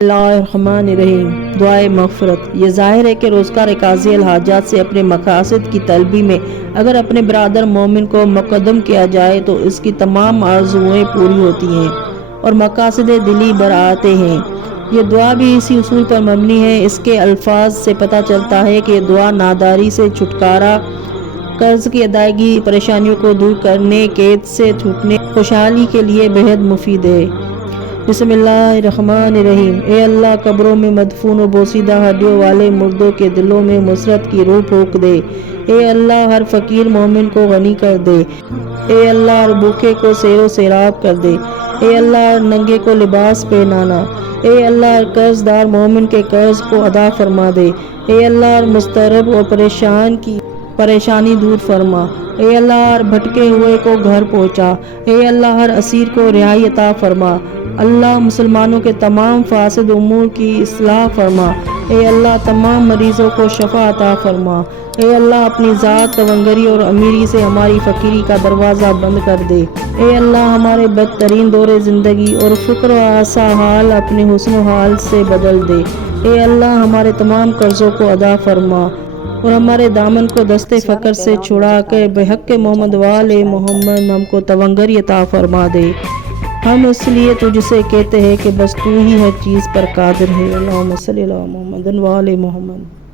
اللہ الرحمن الرحیم۔ دعائے مغفرت۔ یہ ظاہر ہے کہ روزگار قاضی الحاجات سے اپنے مقاصد کی طلبی میں اگر اپنے برادر مومن کو مقدم کیا جائے تو اس کی تمام آرزوئیں پوری ہوتی ہیں اور مقاصد دلی بر آتے ہیں۔ یہ دعا بھی اسی اصول پر مبنی ہے۔ اس کے الفاظ سے پتہ چلتا ہے کہ یہ دعا ناداری سے چھٹکارا، قرض کی ادائیگی، پریشانیوں کو دور کرنے، قید سے چھوٹنے، خوشحالی کے لیے بہت مفید ہے۔ بسم اللہ الرحمن الرحیم۔ اے اللہ، قبروں میں مدفون و بوسیدہ ہڈیوں والے مردوں کے دلوں میں مسرت کی روح پھونک دے۔ اے اللہ، ہر فقیر مومن کو غنی کر دے۔ اے اللہ، ہر بھوکے کو سیر و سیراب کر دے۔ اے اللہ، ہر ننگے کو لباس پہنانا۔ اے اللہ، ہر قرض دار مومن کے قرض کو ادا فرما دے۔ اے اللہ، ہر مضطرب اور پریشان کی پریشانی دور فرما۔ اے اللہ، ہر بھٹکے ہوئے کو گھر پہنچا۔ اے اللہ، ہر اسیر کو رہائی عطا فرما۔ اللہ، مسلمانوں کے تمام فاسد امور کی اصلاح فرما۔ اے اللہ، تمام مریضوں کو شفا عطا فرما۔ اے اللہ، اپنی ذات، تونگری اور امیری سے ہماری فقیری کا دروازہ بند کر دے۔ اے اللہ، ہمارے بدترین دور زندگی اور فقر و آسا حال اپنے حسن و حال سے بدل دے۔ اے اللہ، ہمارے تمام قرضوں کو ادا فرما اور ہمارے دامن کو دست فقر سے چھڑا کر بحق محمد وآل محمد ہم کو تونگری عطا فرما دے۔ ہم اس لیے تجھ سے کہتے ہیں کہ بس تو ہی ہر چیز پر قادر ہے۔ اللہم صلی علی محمد وآل محمد۔